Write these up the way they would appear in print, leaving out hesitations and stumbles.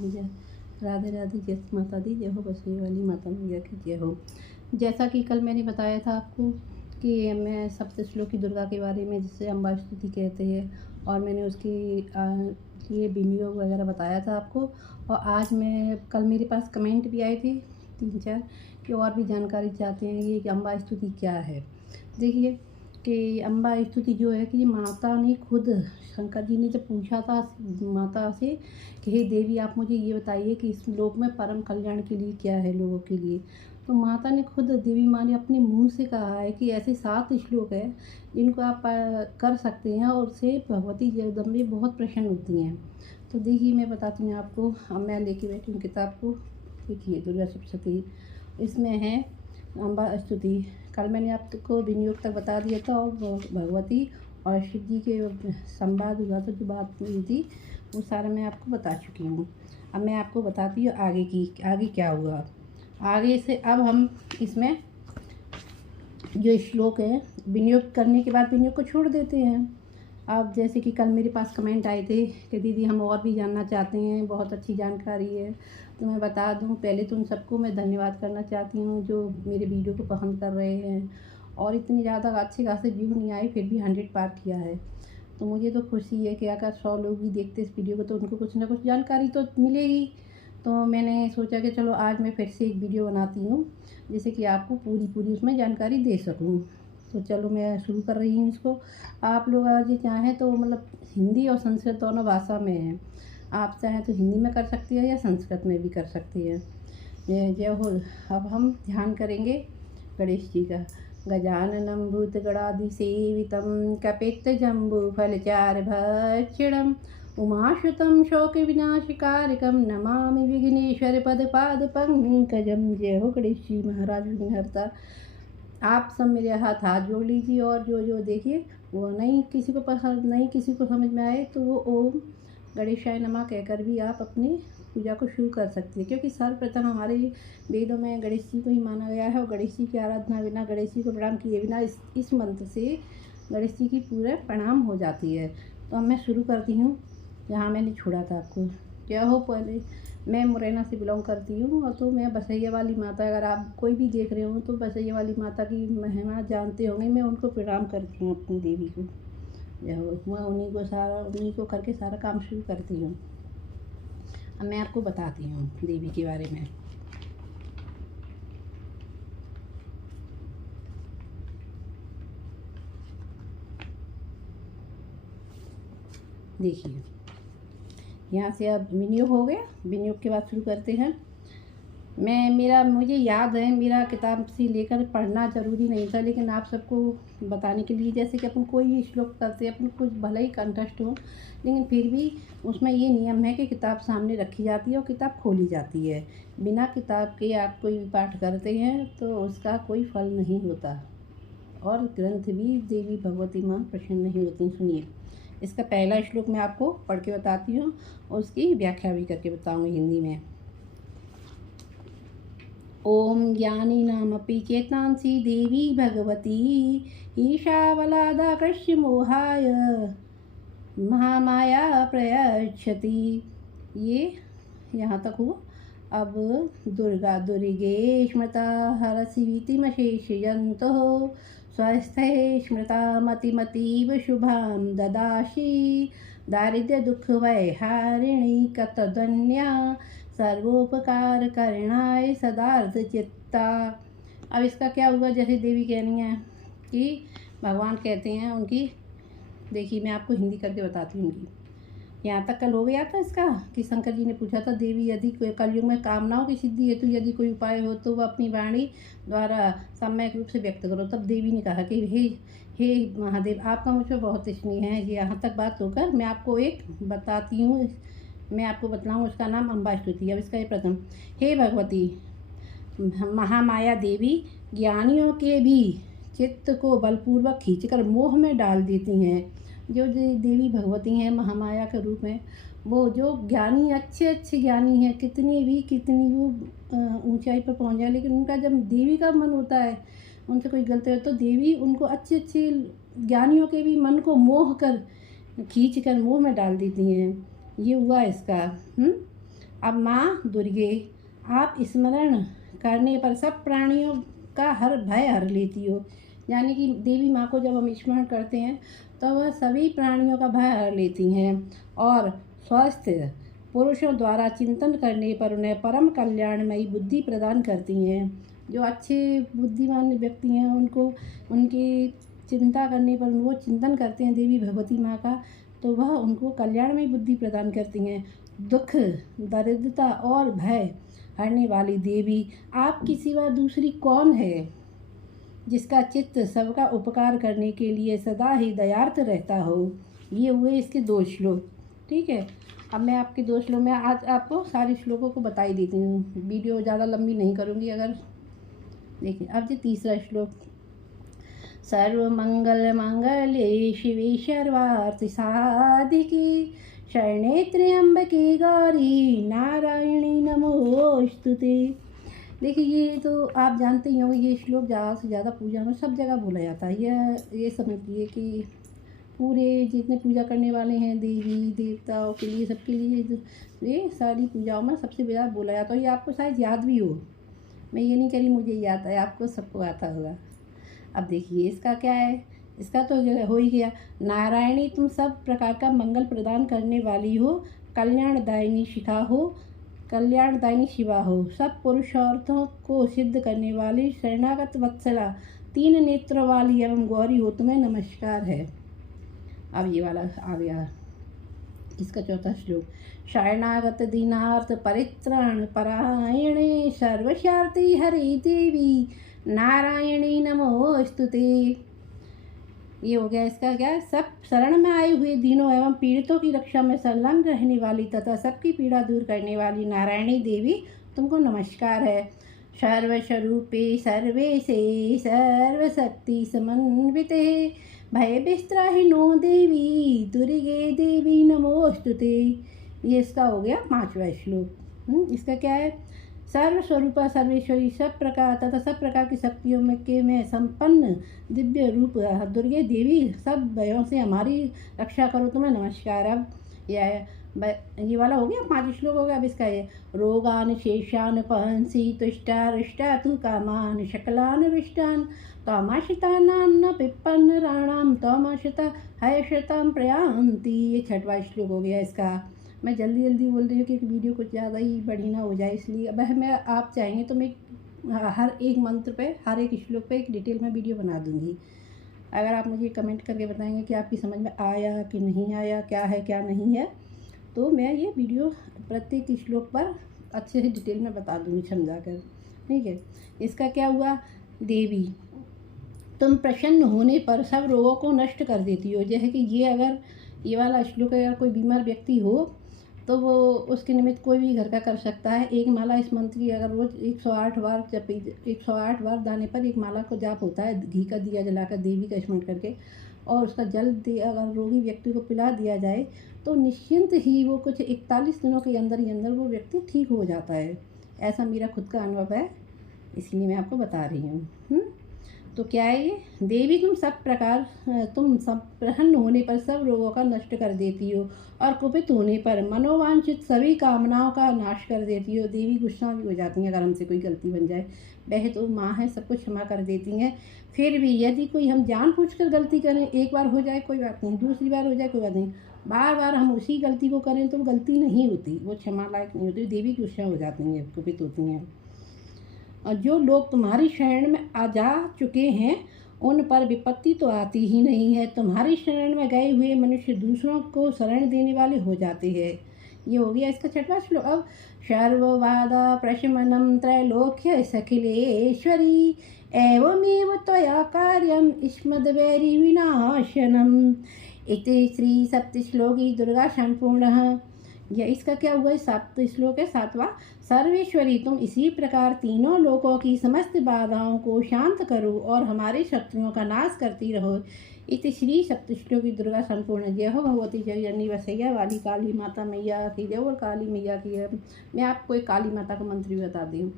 जय राधे राधे, जय माता दी, जय हो बसई वाली माता मैया की जय हो। जैसा कि कल मैंने बताया था आपको कि मैं सप्तश्लोकी दुर्गा के बारे में, जिसे अम्बा स्तुति कहते हैं, और मैंने उसकी ये वीडियो वगैरह बताया था आपको। और आज मैं कल मेरे पास कमेंट भी आए थे 3-4 कि और भी जानकारी चाहते हैं ये कि अम्बा स्तुति क्या है। देखिए कि अम्बा स्तुति जो है कि माता ने खुद, शंकर जी ने जब पूछा था माता से कि हे देवी आप मुझे ये बताइए कि इस लोक में परम कल्याण के लिए क्या है लोगों के लिए, तो माता ने खुद, देवी माँ ने अपने मुंह से कहा है कि ऐसे 7 श्लोक है जिनको आप कर सकते हैं और उससे भगवती जगदम्बे बहुत प्रसन्न होती हैं। तो देखिए मैं बताती हूँ आपको। अब मैं लेके बैठी हूँ किताब को। देखिए दुर्गा सप्तशती इसमें है अम्बा स्तुति। कल मैंने आपको विनियोग तक बता दिया था और भगवती और शिव जी के संवाद हुआ था, जो बात हुई थी वो सारा मैं आपको बता चुकी हूँ। अब मैं आपको बताती हूँ आगे क्या हुआ। आगे से अब हम इसमें जो श्लोक है विनियोग करने के बाद विनियोग को छोड़ देते हैं। अब जैसे कि कल मेरे पास कमेंट आए थे कि दीदी हम और भी जानना चाहते हैं, बहुत अच्छी जानकारी है, तो मैं बता दूं। पहले तो उन सबको मैं धन्यवाद करना चाहती हूँ जो मेरे वीडियो को पसंद कर रहे हैं, और इतनी ज़्यादा अच्छे खासे व्यू नहीं आए फिर भी 100 पार किया है। तो मुझे तो खुशी है कि अगर 100 लोग भी देखते इस वीडियो को तो उनको कुछ ना कुछ जानकारी तो मिलेगी। तो मैंने सोचा कि चलो आज मैं फिर से एक वीडियो बनाती हूँ जिससे कि आपको पूरी उसमें जानकारी दे सकूँ। तो चलो मैं शुरू कर रही हूँ इसको। आप लोग अगर ये चाहें तो मतलब हिंदी और संस्कृत दोनों भाषा में है, आप चाहें तो हिंदी में कर सकती है या संस्कृत में भी कर सकती है। जय हो। अब हम ध्यान करेंगे गणेश जी का। गजाननं भूतगणाधिसेवितं कपित्थजम्बूफलचारुभक्षणम् उमासुतं शोकविनाशकारकं नमामि विघ्नेश्वरपदपादपङ्कजं। जय हो गणेश जी महाराज विघ्नहर्ता। आप सब मेरे हाथ जोड़ लीजिए, और जो देखिए वो नहीं किसी को पसंद, नहीं किसी को समझ में आए तो वो ओम गणेशाय नमः कहकर भी आप अपनी पूजा को शुरू कर सकती है, क्योंकि सर्वप्रथम हमारे वेदों में गणेश जी को ही माना गया है, और गणेश जी की आराधना बिना, गणेश जी को प्रणाम किए बिना इस मंत्र से गणेश जी की पूरा प्रणाम हो जाती है। तो अब मैं शुरू करती हूँ जहाँ मैंने छोड़ा था आपको। क्या हो, पहले मैं मुरैना से बिलोंग करती हूँ, और तो मैं बसैया वाली माता, अगर आप कोई भी देख रहे हो तो बसैया वाली माता की महिमा जानते होंगे। मैं उनको प्रणाम करती हूँ अपनी देवी को। मैं उन्हीं को करके सारा काम शुरू करती हूँ। अब मैं आपको बताती हूँ देवी के बारे में। देखिए यहाँ से अब विनियोग हो गया, विनियोग के बाद शुरू करते हैं। मुझे याद है, मेरा किताब से लेकर पढ़ना ज़रूरी नहीं था, लेकिन आप सबको बताने के लिए, जैसे कि अपन कोई भी श्लोक करते हैं, अपन कुछ भले ही कंठस्थ हो, लेकिन फिर भी उसमें ये नियम है कि किताब सामने रखी जाती है और किताब खोली जाती है। बिना किताब के आप कोई भी पाठ करते हैं तो उसका कोई फल नहीं होता, और ग्रंथ भी देवी भगवती माँ प्रसन्न नहीं होती। सुनिए, इसका पहला श्लोक मैं आपको पढ़ के बताती हूँ और उसकी व्याख्या भी करके बताऊँगी हिंदी में। ओम ज्ञानिनामपि चेतांसि देवी भगवती ईशावलादाकृष्य मोहाय महामाया प्रयच्छति। ये यहाँ तक हुआ। अब दुर्गा दुर्गे स्मृता हरसिवितिमशेषयन्तः स्वस्थे स्मृता मतिमतीव शुभां ददासि दारिद्र्य दुख वैहारिणी कतदन्या सर्वोपकार करणाय सदार्थ चित्ता। अब इसका क्या हुआ, जैसे देवी कह रही हैं कि भगवान कहते हैं उनकी, देखिए मैं आपको हिंदी करके बताती हूँ उनकी। यहाँ तक कल हो गया था इसका कि शंकर जी ने पूछा था, देवी यदि कलयुग में कामनाओं की सिद्धि हेतु यदि कोई उपाय हो तो वह अपनी वाणी द्वारा सम्यक रूप से व्यक्त करो। तब देवी ने कहा कि हे महादेव, आपका मुझ पर बहुत स्नेह है। यहाँ तक बात होकर मैं आपको एक बताती हूँ, मैं आपको बतलाऊँ, उसका नाम अम्बा स्तुति। अब इसका ये प्रथम, हे भगवती महामाया देवी, ज्ञानियों के भी चित्त को बलपूर्वक खींचकर मोह में डाल देती हैं। जो देवी भगवती हैं महामाया के रूप में, वो जो ज्ञानी अच्छे ज्ञानी हैं, कितनी वो ऊंचाई पर पहुंच जाए, लेकिन उनका जब देवी का मन होता है, उनसे कोई गलती हो तो देवी उनको अच्छे ज्ञानियों के भी मन को मोह कर खींच कर मोह में डाल देती हैं। ये हुआ इसका। अब माँ दुर्गे, आप स्मरण करने पर सब प्राणियों का हर भय हर लेती हो। यानी कि देवी माँ को जब हम स्मरण करते हैं तो वह सभी प्राणियों का भय हर लेती हैं और स्वस्थ पुरुषों द्वारा चिंतन करने पर उन्हें परम कल्याणमयी बुद्धि प्रदान करती हैं। जो अच्छे बुद्धिमान व्यक्ति हैं उनको उनकी चिंता करने पर वो चिंतन करते हैं देवी भगवती माँ का, तो वह उनको कल्याणमयी बुद्धि प्रदान करती हैं। दुख, दरिद्रता और भय हरने वाली देवी, आपकी सिवा दूसरी कौन है जिसका चित्त सबका उपकार करने के लिए सदा ही दयार्थ रहता हो। ये हुए इसके 2 श्लोक। ठीक है, अब मैं आपके 2 श्लोक में आज आपको सारे श्लोकों को बता ही देती हूँ, वीडियो ज़्यादा लंबी नहीं करूँगी। अगर देखिए अब जो तीसरा श्लोक, सर्वमंगल मंगले शिवे सर्वार्थ साधिके शरणे त्र्यंबके गौरी नारायणी नमोस्तुते। देखिए ये तो आप जानते ही होंगे, ये श्लोक ज़्यादा से ज़्यादा पूजा में सब जगह बोला जाता है। ये समझिए कि पूरे जितने पूजा करने वाले हैं देवी देवताओं के लिए, सबके लिए ये सारी पूजाओं में सबसे ज़्यादा बोला जाता है। ये आपको शायद याद भी हो, मैं ये नहीं कह रही मुझे याद है, आपको सबको आता होगा। अब देखिए इसका क्या है, इसका तो हो ही गया, नारायणी तुम सब प्रकार का मंगल प्रदान करने वाली हो, कल्याणदायिनी शिखा हो, कल्याणदायिनी शिवा हो, सब पुरुषार्थों को सिद्ध करने वाली शरणागत वत्सला, 3 नेत्रों वाली एवं गौरी हो, तुम्हें नमस्कार है। अब ये वाला आ गया इसका चौथा श्लोक, शरणागत दीनार्थ परित्राण परायणे सर्वशार्ति हरे देवी नारायणी नमोस्तुते। ये हो गया इसका क्या, सब शरण में आए हुए दीनों एवं पीड़ितों की रक्षा में संलग्न रहने वाली तथा सबकी पीड़ा दूर करने वाली नारायणी देवी तुमको नमस्कार है। सर्वस्वरूपे सर्वेशे सर्वशक्ति समन्विते भय विस्त्राहिनो देवी दुर्गे देवी नमोस्तुते। ये इसका हो गया 5वां श्लोक। इसका क्या है, सर्वस्वरूपा सर्वेश्वरी सब प्रकार तथा सब प्रकार की शक्तियों में संपन्न दिव्य रूप दुर्गे देवी, सब भयों से हमारी रक्षा करो, तुम्हें नमस्कार। अब ये वाला हो गया 5 श्लोक हो गया। अब इसका ये, रोगान शेषान पहंसी तुष्टा रुष्टा तु कामान शकलान विष्टान तमाशितानाम न पिप्पन राणाम तमाशिता हयशताम प्रयांति। ये 6वां श्लोक हो गया इसका। मैं जल्दी जल्दी बोल रही हूँ क्योंकि वीडियो कुछ ज़्यादा ही बड़ी ना हो जाए, इसलिए अब मैं आप चाहेंगे तो मैं हर एक मंत्र पे, हर एक श्लोक पे एक डिटेल में वीडियो बना दूँगी। अगर आप मुझे कमेंट करके बताएंगे कि आपकी समझ में आया कि नहीं आया, क्या है क्या नहीं है, तो मैं ये वीडियो प्रत्येक श्लोक पर अच्छे से डिटेल में बता दूँगी समझा कर। ठीक है, इसका क्या हुआ, देवी तुम प्रसन्न होने पर सब रोगों को नष्ट कर देती हो। जैसे कि ये अगर ये वाला श्लोक अगर कोई बीमार व्यक्ति हो तो वो उसके निमित्त कोई भी घर का कर सकता है। एक माला इस मंत्र की अगर रोज 108 बार 108 बार दाने पर एक माला को जाप होता है, घी का दिया जलाकर देवी का स्मरण करके, और उसका जल अगर रोगी व्यक्ति को पिला दिया जाए तो निश्चिंत ही वो कुछ 41 दिनों के अंदर ही अंदर वो व्यक्ति ठीक हो जाता है। ऐसा मेरा खुद का अनुभव है, इसलिए मैं आपको बता रही हूँ। तो क्या है ये, देवी तुम सब प्रसन्न होने पर सब रोगों का नष्ट कर देती हो और कुपित होने पर मनोवांछित सभी कामनाओं का नाश कर देती हो। देवी गुस्सा भी हो जाती हैं अगर हमसे कोई गलती बन जाए। वह तो माँ है, सब कुछ क्षमा कर देती हैं। फिर भी यदि कोई हम जानबूझकर गलती करें, एक बार हो जाए कोई बात नहीं, दूसरी बार हो जाए कोई बात नहीं, बार बार हम उसी गलती को करें तो गलती नहीं होती, वो क्षमा लायक नहीं होती, देवी गुस्सा हो जाती हैं, कुपित होती हैं। और जो लोग तुम्हारी शरण में आ जा चुके हैं उन पर विपत्ति तो आती ही नहीं है। तुम्हारी शरण में गए हुए मनुष्य दूसरों को शरण देने वाले हो जाते हैं। ये हो गया इसका 6वां श्लोक। अब सर्ववादा प्रशमनम त्रैलोक्य सखिलेश्वरी एवमेव त्वया कार्यम स्मद्वैरी विनाशनम। इति श्री सप्तश्लोकी दुर्गा संपूर्ण। या इसका क्या हुआ, 7 श्लोक है 7वां। सर्वेश्वरी तुम इसी प्रकार तीनों लोकों की समस्त बाधाओं को शांत करो और हमारे शत्रुओं का नाश करती रहो। इति श्री सप्तश्लोकी दुर्गा संपूर्ण। जय हो भगवती जगजननी वसैया वाली काली माता मैया की जय। और काली मैया की है, मैं आपको एक काली माता का मंत्र भी बता दी हूँ।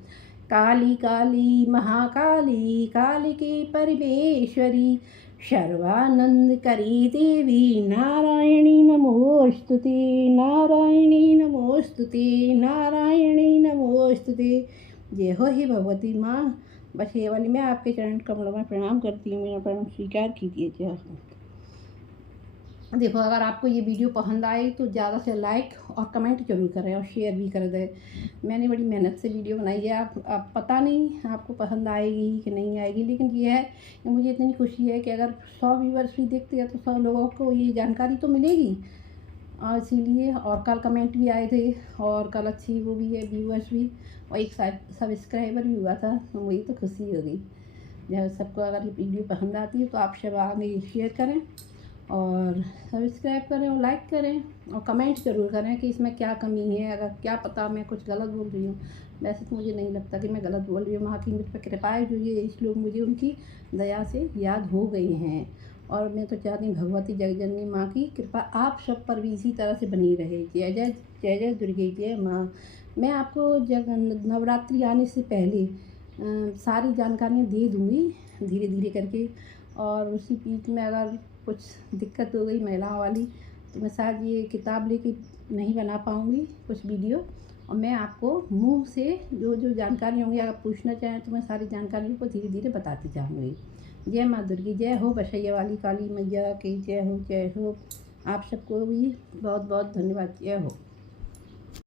काली काली महाकाली कालिके परमेश्वरी सर्वानंद करी देवी नारायणी नमोस्तुते, नारायणी नमोस्तुते, नारायणी नमोस्तुते। जय हो हे भगवती माँ बछिया वाली। मैं आपके चरण कमलों में प्रणाम करती हूँ, मेरा प्रणाम स्वीकार कीजिए। जय हो। देखो, अगर आपको ये वीडियो पसंद आई तो ज़्यादा से लाइक और कमेंट जरूर करें और शेयर भी कर दें। मैंने बड़ी मेहनत से वीडियो बनाई है। आप पता नहीं आपको पसंद आएगी कि नहीं आएगी, लेकिन ये है कि मुझे इतनी खुशी है कि अगर 100 व्यूवर्स भी देखते हैं तो 100 लोगों को ये जानकारी तो मिलेगी। और इसीलिए, और कल कमेंट भी आए थे और कल अच्छी वो भी है व्यूवर्स भी, और एक सब्सक्राइबर भी हुआ था, तो मुझे तो खुशी हो गई। जब सबको अगर ये वीडियो पसंद आती है तो आप सब आगे शेयर करें और सब्सक्राइब करें और लाइक करें और कमेंट ज़रूर करें कि इसमें क्या कमी है। अगर क्या पता मैं कुछ गलत बोल रही हूँ, वैसे तो मुझे नहीं लगता कि मैं गलत बोल रही हूँ। माँ की मुझ पर कृपाएं जो ये श्लोक मुझे उनकी दया से याद हो गई हैं, और मैं तो चाहती हूँ भगवती जगजननी माँ की कृपा आप सब पर भी इसी तरह से बनी रहे। जय जय जय जय दुर्गे जय माँ। मैं आपको नवरात्रि आने से पहले सारी जानकारियाँ दे दूँगी धीरे धीरे करके, और उसी बीच में अगर कुछ दिक्कत हो गई महिलाओं वाली तो मैं शायद ये किताब लेके नहीं बना पाऊँगी कुछ वीडियो, और मैं आपको मुंह से जो जो जानकारी होंगी अगर पूछना चाहें तो मैं सारी जानकारियों को धीरे धीरे बताती जाऊँगी। जय माँ दुर्गी जय हो, बछैया वाली काली मैया की जय हो, जय हो। आप सबको भी बहुत बहुत धन्यवाद। जय हो।